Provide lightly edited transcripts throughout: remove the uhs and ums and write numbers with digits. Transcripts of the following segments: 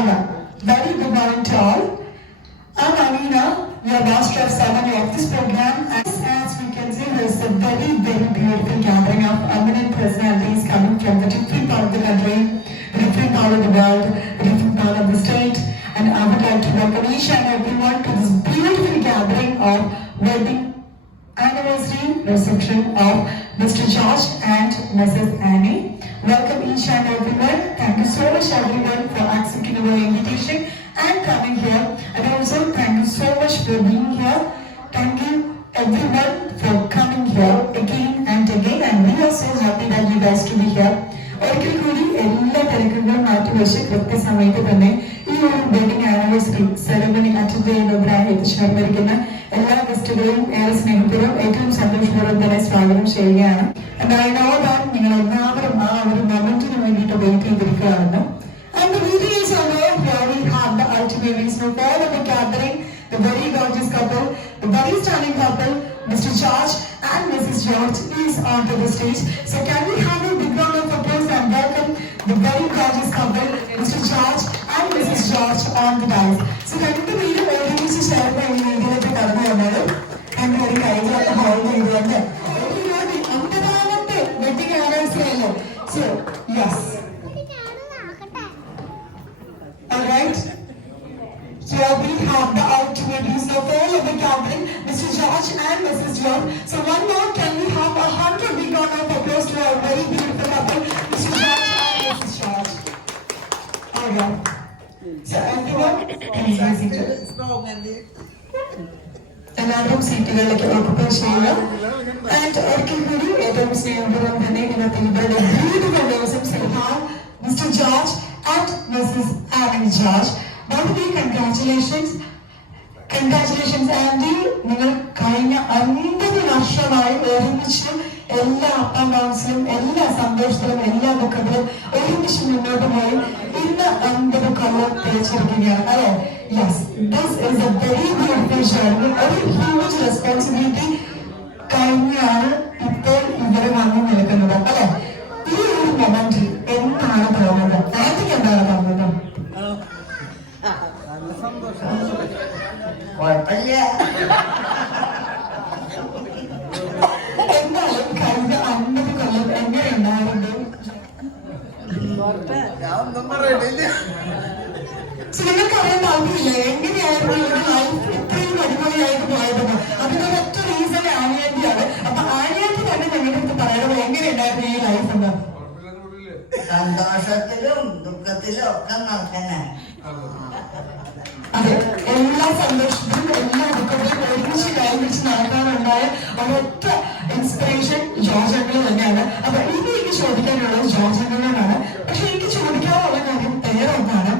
Very good morning to all. I'm Amina, your master of ceremony of this program. As we can see, there is a very, very beautiful gathering of eminent personalities coming from the different part of the country, the different part of the world, the different part of the state. And I would like to welcome each and everyone to this beautiful gathering of wedding anniversary reception of Mr. George and Mrs. Annie. Welcome each and everyone. Thank you so much everyone for accepting our invitation and coming here. And also thank you so much for being here. Thank you everyone for coming here again and again. And we are so happy that you guys to be here. ഒരിക്കൽ കൂടി എല്ലാ തിരക്കുകളും മാറ്റിവെച്ച് കൃത്യസമയത്ത് തന്നെ ഈ ഒരു wedding anniversary ceremony attend ചെയ്യുന്നതിനായി എത്തിച്ചേർന്നിരിക്കുന്ന എല്ലാ ഗസ്റ്റുകളെയും ഏറെ സ്നേഹപൂർവ്വം ഏറ്റവും സന്തോഷപൂർവ്വം തന്നെ സ്വാഗതം ചെയ്യുകയാണ്. നിങ്ങൾ എല്ലാവരും ആ ഒരു മൊമെന്റിന് വേണ്ടിയിട്ട് wait ചെയ്തിരിക്കുകയാണെന്ന്. And the beauty is over. Here we have the ultimates of all of the gathering, the very gorgeous couple, the very stunning couple, Mr. George and Mrs. George is onto the stage. So can we have a big round of applause and welcome the very gorgeous couple, Mr. George and Mrs. George on the dais. So രണ്ടു പേരും ഒരുമിച്ച് ചേർന്ന് ഈ രീതിയിലേക്ക് കടന്നു വന്നത് എന്റെ ഒരു കൈകളൊക്കെ ഹോൾഡ് ചെയ്തുകൊണ്ട് അമ്പതാമത്തെ വെഡിങ് ആനിവേഴ്സറി അല്ലേ. So yes. Alright. So we have the ultimates of all of the gathering, Mr. George and Mrs. George. So one more, can we have 100 big round of applause to our very beautiful couple, Mr. George and Mrs. George. Alright. So everyone, please be seated. എല്ലാവരും സീറ്റുകളിലേക്ക് occupy ചെയ്യുക. And ഒരിക്കൽ കൂടി ഏറ്റവും സ്നേഹപൂർവ്വം തന്നെ ഇന്നത്തെ ഇവരുടെ beautiful nurses have Mr George and Mrs Annie George. By the way, congratulations Andy. നിങ്ങൾ കഴിഞ്ഞ 50 വർഷമായി ഒരുമിച്ച് എല്ലാ അപ്പ് ആൻഡ് ഡൗൺസിലും എല്ലാ സന്തോഷത്തിലും എല്ലാ ദുഃഖത്തിലും ഒരുമിച്ച് മുന്നോട്ട് പോയി ഇന്ന് 50 കൊല്ലം തിരിച്ചിരിക്കുകയാണ് അല്ലെ. Yes, this is A very beautiful journey. ഒരു ഹ്യൂജ് റെസ്പോൺസിബിലിറ്റി കഴിഞ്ഞാണ് ഇപ്പോൾ ഇവർ വന്നു നിൽക്കുന്നത് അല്ലെ. ഈ ഒരു മൊമെന്റിൽ എന്താണ് തോന്നുന്നത്? ആന്റിക്ക് എന്താണ് തോന്നുന്നത്? എന്തായാലും കഴിഞ്ഞ 50 കൊല്ലം എങ്ങനെയുണ്ടായിരുന്നു? നിങ്ങൾക്ക് അറിയാൻ താല്പര്യമില്ല എങ്ങനെയായിരുന്നു ഒരു ലൈഫ് ഇത്രയും അടിപൊളിയായിട്ട് പോയതെന്ന്? അതിനൊരൊറ്റ റീസൺ ആനിയാന്റിയാണ്. അപ്പൊ ആനിയാന്റി തന്നെ ഞങ്ങളുടെ അടുത്ത് പറയണത് എങ്ങനെയുണ്ടായിരുന്നു ഈ ലൈഫ് എന്ന്? സന്തോഷത്തിലും ദുഃഖത്തിലും ഒക്കെ നോക്കാനാണ്. അതെ, എല്ലാ സന്തോഷത്തിലും എല്ലാ ദുഃഖത്തിലും ഒരുമിച്ച് കൈപിടിച്ച് നടക്കാനുണ്ടായ ഒരൊറ്റ ഇൻസ്പിറേഷൻ ജോർജ് അങ്കിൾ തന്നെയാണ്. അപ്പൊ ഇനി എനിക്ക് ചോദിക്കാനുള്ളത് ജോർജ് അങ്കിളിനോടാണ്. പക്ഷെ എനിക്ക് ചോദിക്കാനുള്ള കാര്യം വേറെ ഒന്നാണ്.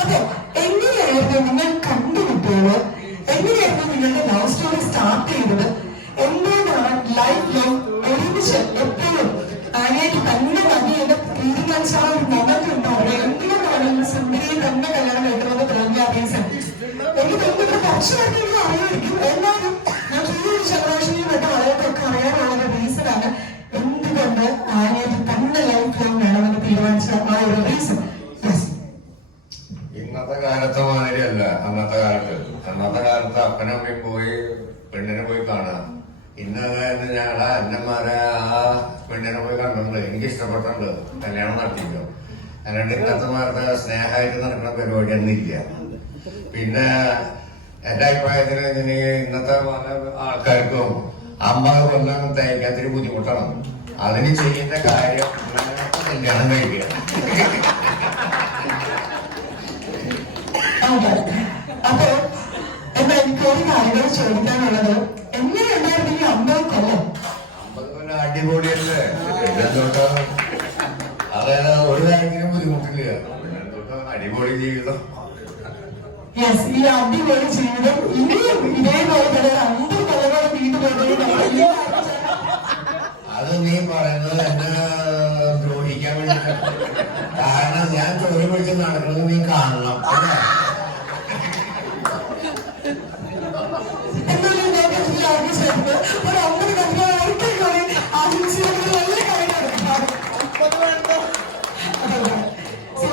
അപ്പൊ എങ്ങനെയായിരുന്നു നിങ്ങൾ കണ്ടുമുട്ടിയത്? എങ്ങനെയായിരുന്നു നിങ്ങളുടെ ലവ് സ്റ്റോറി സ്റ്റാർട്ട് ചെയ്തത്? എന്തുകൊണ്ടാണ് ലൈഫ് ലോങ് ഒരുമിച്ച് എപ്പോഴും ആനയായിട്ട് തന്നെ മതി എന്ന് തീരുമാനിച്ച ആ ഒരു മൊമെന്റ് ഉണ്ടാവുക? എന്തുകൊണ്ടാണ് സുന്ദരിയെ തന്നെ കല്യാണം കഴിക്കുന്നത് തോന്നിയ റീസൺ? എനിക്ക് തോന്നുന്നത് കുറച്ച് പേർക്ക് അറിയായിരിക്കും. എന്നാലും ഞാൻ ഈ ഒരു ജനറേഷനിൽ പെട്ട വളരെയൊക്കെ അറിയാനുള്ള റീസണാണ് എന്തുകൊണ്ട് ആനയായിട്ട് തന്നെ ലൈഫ് ലോങ് വേണമെന്ന് തീരുമാനിച്ച ആ ഒരു റീസൺ. ഇന്നത്തെ കാലത്തെ മാതിരിയല്ല അന്നത്തെ കാലത്ത്. അന്നത്തെ കാലത്ത് അപ്പനമ്മയും പോയി പെണ്ണിനെ പോയി കാണാം. ഇന്നത് ഞങ്ങളുടെ അന്നന്മാരെ ആ പെണ്ണിനെ പോയി കണ്ടിട്ടുണ്ട്, എനിക്ക് ഇഷ്ടപ്പെട്ടിട്ടുണ്ട്, കല്യാണം നടത്തിക്കോ. അല്ലാണ്ട് ഇന്നത്തെ മാരത്തെ സ്നേഹമായിട്ട് നടക്കുന്ന പരിപാടിയൊന്നും ഇല്ല. പിന്നെ എന്റെ അഭിപ്രായത്തിൽ ഇന്നത്തെ ആൾക്കാർക്കും 50 കൊല്ലം തയ്ക്കാത്തൊരു ബുദ്ധിമുട്ടാണ്. അതിന് ചെയ്യുന്ന കാര്യം കല്യാണം കഴിക്കുക. അപ്പൊ എന്താ എനിക്ക് ഒരു കാര്യങ്ങൾ ചോദിക്കാനുള്ളത്, എങ്ങനെയുണ്ടായിരുന്നു ഈ 50 കൊല്ലം? 50 കൊല്ലം അടിപൊളിയല്ലേ. അതായത് ഒരു കാര്യത്തിനും ബുദ്ധിമുട്ടില്ല. അടിപൊളി ജീവിതം. യെസ്, ഈ അടിപൊളി ജീവിതം ഇനിയും ഇതേപോലെ തന്നെ 50 കൊല്ലം വീണ്ടുപോയി. അത് നീ പറയുന്നത് എന്നെ ദ്രോഹിക്കാൻ വേണ്ടിയിട്ടാണ്. കാരണം ഞാൻ തൊഴിൽ പിടിച്ച് നടക്കുന്നത് നീ കാണണം. So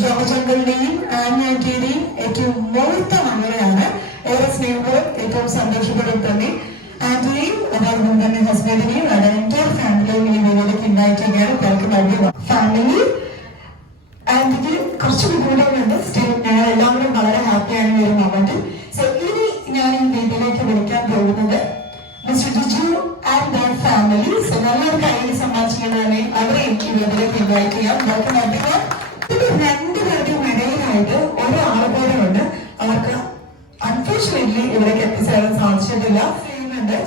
ജോബജങ്കളുടെയും ആന്റിയുടെയും ഏറ്റവും മൂത്ത മകളെയാണ്. ഏറെ സ്നേഹവും ഏറ്റവും സന്തോഷത്തോടും തന്നെ ആന്റിയെയും അതോടൊപ്പം തന്നെ ഹസ്ബൻഡിനെയും എൻ്റെ ഫാമിലിയും ഈ വീഡിയോയിലേക്ക് ഇൻവൈറ്റ് ചെയ്യുകയാണ്. Welcome family. ആന്റിക്ക് കുറച്ച് ബുദ്ധിമുട്ടുകളുണ്ട്. സ്റ്റിൽ ഞങ്ങൾ എല്ലാവരും വളരെ ഹാപ്പിയാണ് ഈ ഒരു മൊമെന്റ്. സോ ഇനി ഞാൻ ഈ വീഡിയോയിലേക്ക് വിളിക്കാൻ പോകുന്നത് mister Jiju and there family. So നല്ലൊരു കയ്യിൽ സമ്മാനിച്ചുകൊണ്ട് അവരെ എനിക്ക് വീഡിയോയിലേക്ക് ഇൻവൈറ്റ് ചെയ്യാം. Welcome everyone. ഇത് രണ്ടുപേർക്കും ഇടയിലായിട്ട് ഒരാളെ പോലെ ഉണ്ട്. അവർക്ക് അൺഫോർച്ചുനേറ്റ്ലി ഇവിടേക്ക് എത്തിച്ചേരാൻ സാധിച്ചിട്ടില്ല. ചെയ്യുന്നുണ്ട്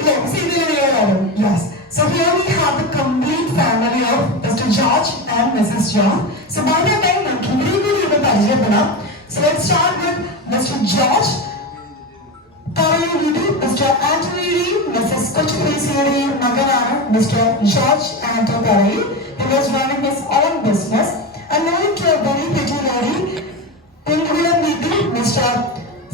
ഇല്ല ചെയ്തില്ലാരും. Yes. So here we have the complete family of Mr. George and Mrs. John. So by the time നമുക്ക് ഇവരെയും ഇവിടെ പരിചയപ്പെടാം. So let's start with Mr. George. പറയൂ വീട് മിസ്റ്റർ ആന്റണിയുടെയും മിസ്സസ് കൊച്ചുപേസിയുടെയും മകനാണ് മിസ്റ്റർ ജോർജ് ആന്റോ പറയൂ. He was running his own business and married to a very pretty lady. Including meeting Mr.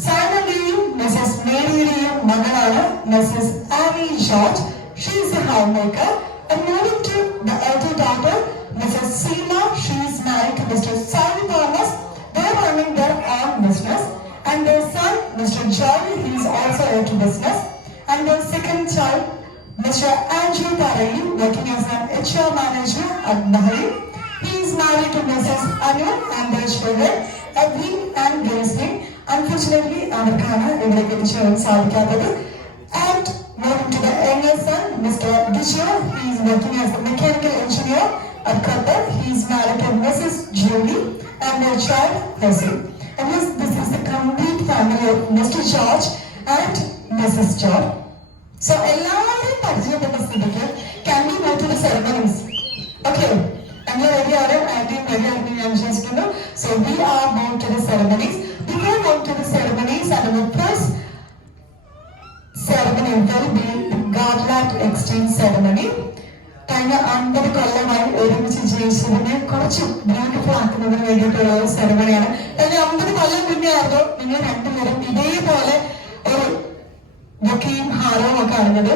Simonന്റെയും Mrs മേരിയുടെയും മകനാണ് Mrs Annie George. She is a homemaker and moving to the elder daughter, Mrs. Seema. She is married to Mr. Simon Thomas. They are running their own business. And their son, Mr. Joy, he is also into business. And their second child, Mr. Andrew Parayi, working as an HR manager at Bahrain. He is married to Mrs. Anu and their children, Edwin and Gracelyn. Unfortunately, avarkana ividekku ettiyettan sadikathathu. And moving to the younger son, Mr. Disho, he is working as a mechanical engineer at Qatar. He is married to Mrs. Julie and their child, Hossein. And yes, this is the complete family of Mr. George and Mrs. George. So, എല്ലാവരും പരിചയപ്പെട്ട സ്ഥിതിക്ക് can we go to the ceremonies? Okay. And you ready are ready ഞാൻ വിശ്വസിക്കുന്നു. So, we are going to the ceremonies. Before going to the ceremonies, and the first ceremony will be the Godlike Exchange Ceremony. കഴിഞ്ഞ 50 കൊല്ലമായി ഒരുമിച്ച് ജീവിച്ചതിനെ കുറച്ച് beautiful ആക്കുന്നതിന് വേണ്ടിയിട്ടുള്ള ഒരു സെറമണിയാണ്. കഴിഞ്ഞ 50 കൊല്ലം മുന്നേ ആയിരുന്നു നിങ്ങൾ രണ്ടുപേരും ഇതേപോലെ ഒരു ബൊക്കെയും ഹാരവും ഒക്കെ അറിഞ്ഞത്.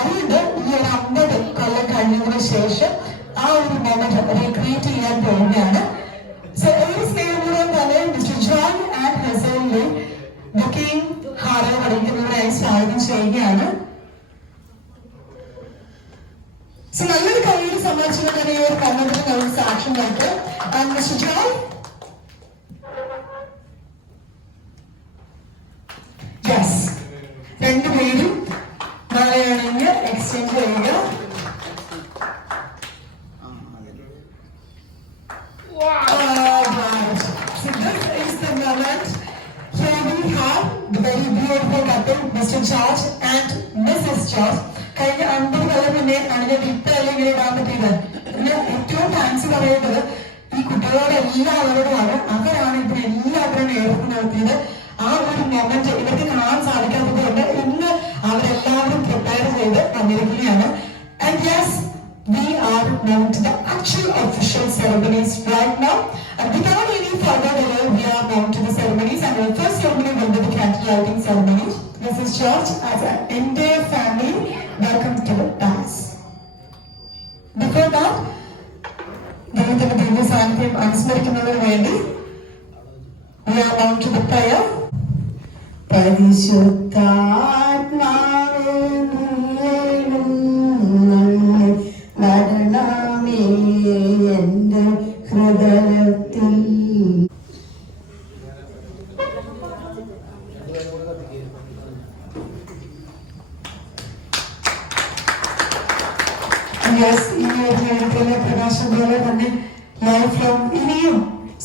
അതുകൊണ്ട് ഈ ഒരു 50 കൊല്ലം കഴിഞ്ഞതിന് ശേഷം ആ ഒരു മൊമെന്റ് റീക്രിയേറ്റ് ചെയ്യാൻ പോവുകയാണ്. സോ ഒരു സ്നേഹപൂർവ്വം തന്നെ മിസ്റ്റർ ജോൺ ആൻഡ് ഹസനിലെ ബൊക്കെയും ഹാരവും അടിക്കുന്നതിനായി സ്വാഗതം ചെയ്യുകയാണ്. So നല്ലൊരു കയ്യിൽ സമ്മാനിച്ചുകൊണ്ട് തന്നെ ഈ ഒരു കമ്മിറ്റിന് നമ്മൾ സാക്ഷ്യം നൽകി. And Mr. John? Yes. രണ്ടുപേരും നാളെയാണെങ്കിൽ എക്സ്ചേഞ്ച് ചെയ്യുക. So this is the moment. Here we have the very beautiful couple, Mr. George and Mrs. George. കഴിഞ്ഞ 50 കൊല്ലം മുന്നേ അണിഞ്ഞത് ഇപ്പൊ അല്ലെങ്കിൽ ഇടാൻ പറ്റിയത്. ഏറ്റവും താങ്ക്സ് പറയേണ്ടത് ഈ കുട്ടികളോട് എല്ലാവരോടുമാണ്. അവരാണ് ഇതിന് എല്ലാവരും നേതൃത്വം നടത്തിയത്. ആ ഒരു മൊമെന്റ് ഇവർക്ക് കാണാൻ സാധിക്കാത്തത് കൊണ്ട് ഇന്ന് അവരെല്ലാവരും പ്രിപ്പയർ ചെയ്ത് വന്നിരിക്കുകയാണ്. And yes, we are moving to the actual official ceremonies right now. And without any further delay, we are moving to the ceremonies. And the first ceremony will be the candle lighting ceremony. Mrs. George, as an entire family, welcome to the dance. Before that, ദൈവത്തിന്റെ ദിവ്യ സാന്നിധ്യം അനുസ്മരിക്കുന്നതിന് വേണ്ടി we are moving to the prayer. പരിശുദ്ധാത്മാവേ നടനമേ എൻ്റെ ഹൃദയത്തിൽ. ഈ ഒരു പ്രകാശം പോലെ തന്നെ ലൈഫിലും ഇനിയും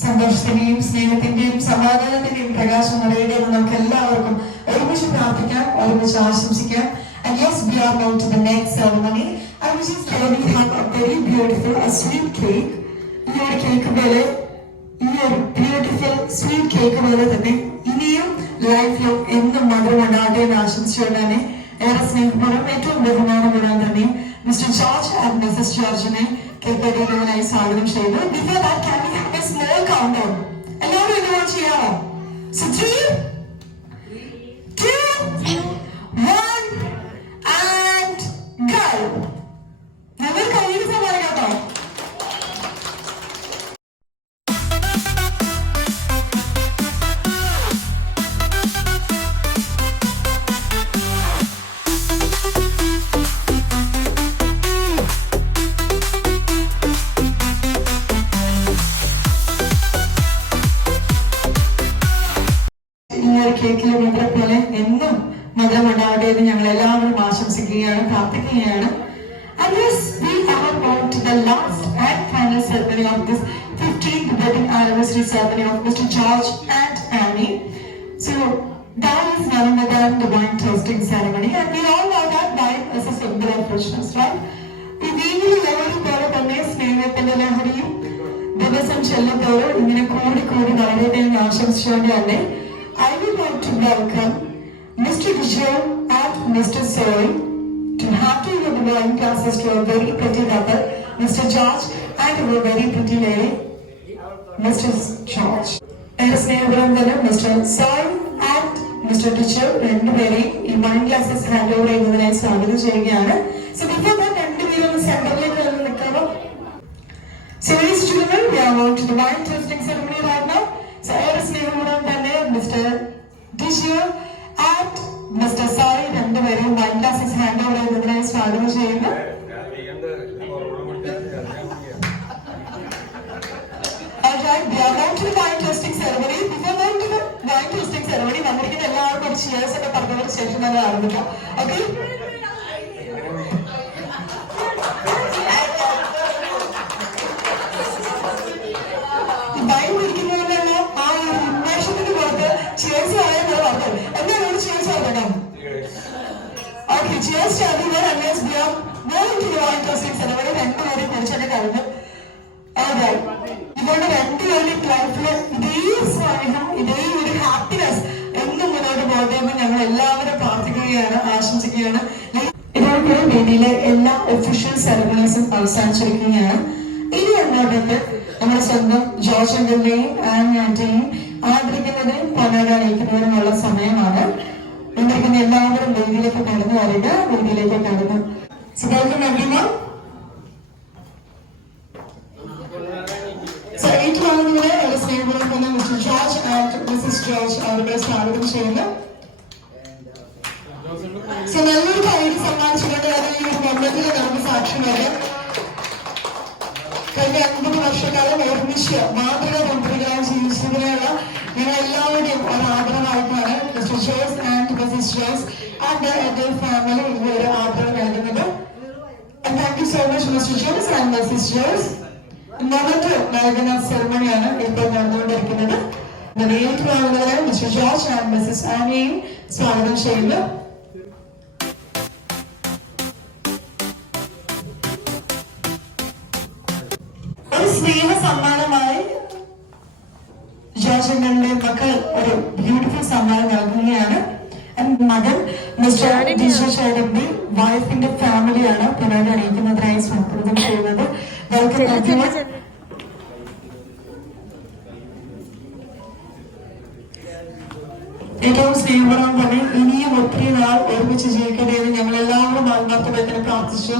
സന്തോഷത്തിന്റെയും സ്നേഹത്തിന്റെയും സമാധാനത്തിന്റെയും പ്രകാശം നിറയണമെന്ന് നമുക്ക് എല്ലാവർക്കും ഒരുമിച്ച് പ്രാർത്ഥിക്കാം, ഒരുമിച്ച് ആശംസിക്കാം. And yes, we are going to the next ceremony. I was just having a very beautiful sweet cake. ഈ ഒരു കേക്ക് പോലെ ഈ ഒരു ബ്യൂട്ടിഫുൾ സ്വീറ്റ് കേക്ക് പോലെ തന്നെ ഇനിയും ലൈഫിലും എന്നും മധുരം ഉണ്ടാകട്ടെ എന്ന് ആശംസിച്ചുകൊണ്ട് തന്നെ ഏറെ സ്നേഹപൂർവ്വം ഏറ്റവും ബഹുമാനപൂർവ്വം തന്നെ മിസ്റ്റർ ജോർജ് ആൻഡ് മിസസ് ജോർജിനെ കേക്ക് കട്ടിങ്ങുമായി സ്വാഗതം ചെയ്തു. Before that can we have a small countdown? എല്ലാവരും ഇതുപോലെ ചെയ്യാമോ? So 3, 2, 1 and go. നല്ലൊരു കയ്യിൽ സമ്മാനം കേട്ടോ. കേക്കിലും ഇവരെ എന്നും മധുരം ഉണ്ടാവട്ടെ എന്ന് ഞങ്ങൾ എല്ലാവരും ആശംസിക്കുകയാണ്, പ്രാർത്ഥിക്കുകയാണ്. And yes, we are on to the last and final ceremony of this 15th wedding anniversary ceremony of Mr. George and Annie. So that is none other than the wine tasting ceremony, and we all know that wine is a symbol of richness, right? ഈ വീട്ടിൽ ലഹരി പോലെ തന്നെ സ്നേഹത്തിന്റെ ലഹരിയും ദിവസം ചെല്ലുമ്പോഴും ഇങ്ങനെ കൂടി കൂടി വളരട്ടെ എന്ന് ആശംസിച്ചുകൊണ്ട് തന്നെ I would like to welcome Mr. Kishore and Mr. Soy to have to give the wine glasses to a very pretty couple, Mr. George and a very pretty lady, Mr. George. ഏറെ സ്നേഹപൂർവ്വം തന്നെ Mr. Soy and Mr. Kishore രണ്ടുപേരെയും ഈ wine glasses hand over ചെയ്യുന്നതിനായി സ്വാഗതം ചെയ്യുകയാണ്. So before that, രണ്ടുപേരും ഒന്ന് സെന്ററിലേക്ക് വന്ന് നിൽക്കാമോ? So ladies and gentlemen, we are on to the wine tasting ceremony right now. So ഏറെ സ്നേഹപൂർവ്വം തന്നെ Mr. Kishore and Mr. Soy രണ്ടുപേരെയും വൈൻ ഗ്ലാസസ് ഹാൻഡ് ഓവർ ചെയ്യുന്നതിനായി സ്വാഗതം ചെയ്യുന്നു. Alright, we are going to the wine tasting ceremony. Before going to the wine tasting ceremony, വന്നിരിക്കുന്ന എല്ലാവർക്കും ഒരു cheers ഒക്കെ പറഞ്ഞതിന് ശേഷം നമ്മൾ ആരംഭിക്കാം. Okay? വൈൻ കുടിക്കുന്നതിനുള്ള ആ ഒരു ഉന്മേഷത്തിന് പുറത്ത് cheers പറയാൻ പറഞ്ഞത്. എന്താണ് ഒരു cheers പറയണം? Okay, cheers to everyone, and yes, we are going to the wine tasting ceremony. രണ്ടുപേരും കുറിച്ചൊക്കെ കഴിഞ്ഞു. Alright. ഇവരുടെ രണ്ടുപേരുടെയും ലൈഫില് ഇതേ സ്നേഹം, ഇതേ ഒരു ഹാപ്പിനെസ് എന്നും മുന്നോട്ട് പോകട്ടെ എന്ന് ഞങ്ങൾ എല്ലാവരും പ്രാർത്ഥിക്കുകയാണ്, ആശംസിക്കുകയാണ്. ഇതോടെ വേദിയിലെ എല്ലാ ഒഫീഷ്യൽ സെറമണീസും അവസാനിച്ചിരിക്കുകയാണ്. ഇനി അങ്ങോട്ടേക്ക് നമ്മുടെ സ്വന്തം ജോർജ് അങ്കിളിനെയും ആനി ആന്റിയെയും ആദരിക്കുന്നതിനും പൊന്നാട അണിയിക്കുന്നതിനുമുള്ള സമയമാണ്. വന്നിരിക്കുന്ന എല്ലാവരും വേദിയിലേക്ക് കടന്നു വരിക, വേദിയിലേക്ക് കടന്നു. So welcome everyone. So ഏറ്റുവാങ്ങുന്നതിന് ഒരു സ്നേഹപൂർവ്വം തന്നെ Mr George and Mrs George അവരുടെ സ്വാഗതം ചെയ്യുന്നു. സോ നല്ലൊരു കൈയ്യടി സമ്മാനിച്ചുകൊണ്ട് തന്നെ ഈ ഒരു മൊമെന്റിൽ നമുക്ക് സാക്ഷ്യമാണ്. കഴിഞ്ഞ 50 വർഷക്കാലം ഒരുമിച്ച് മാതൃക കൊണ്ടുവരികയും ജീവിച്ചതിനുള്ള ഞങ്ങൾ എല്ലാവരുടെയും ഒരു ആദരവായിട്ടാണ് Mr George and Mrs George and എന്റെ ഫാമിലി ഈ ഒരു ആദരവ് നൽകുന്നത്. And thank you so much Mr. George and Mrs. George. Moment നൽകുന്ന സെറമണിയാണ് ഇപ്പോൾ നടന്നുകൊണ്ടിരിക്കുന്നത്. ഏറ്റുവാങ്ങുന്നതിന് മിസ്റ്റർ ജോർജ് ആൻഡ് മിസസ് ആനിയെയും സ്വാഗതം ചെയ്യുന്നു. ഒരു സ്നേഹ സമ്മാനമായി ജോർജ് അങ്കിളിന്റെ മക്കൾ ഒരു ബ്യൂട്ടിഫുൾ സമ്മാനം നൽകുകയാണ്. മകൻ മിസ്റ്റർ ഡിഷയുടെ വൈഫിന്റെ ഫാമിലിയാണ് പിന്നീട് അണിയിക്കുന്നതിനായി സ്വാഗതം ചെയ്യുന്നത്. ഏറ്റവും സ്നേഹപൂർവ്വം തന്നെ ഇനിയും ഒത്തിരി നാൾ ഒരുമിച്ച് ജീവിക്കട്ടെ എന്ന് ഞങ്ങൾ എല്ലാവരും ആത്മാർത്ഥമായി പ്രാർത്ഥിച്ചു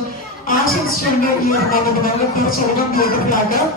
ആശംസിച്ചുകൊണ്ട് ഈ ഒരു മൊമെന്റ് നമുക്ക് കുറച്ചുകൂടെ ബ്യൂട്ടിഫുൾ ആക്കാം.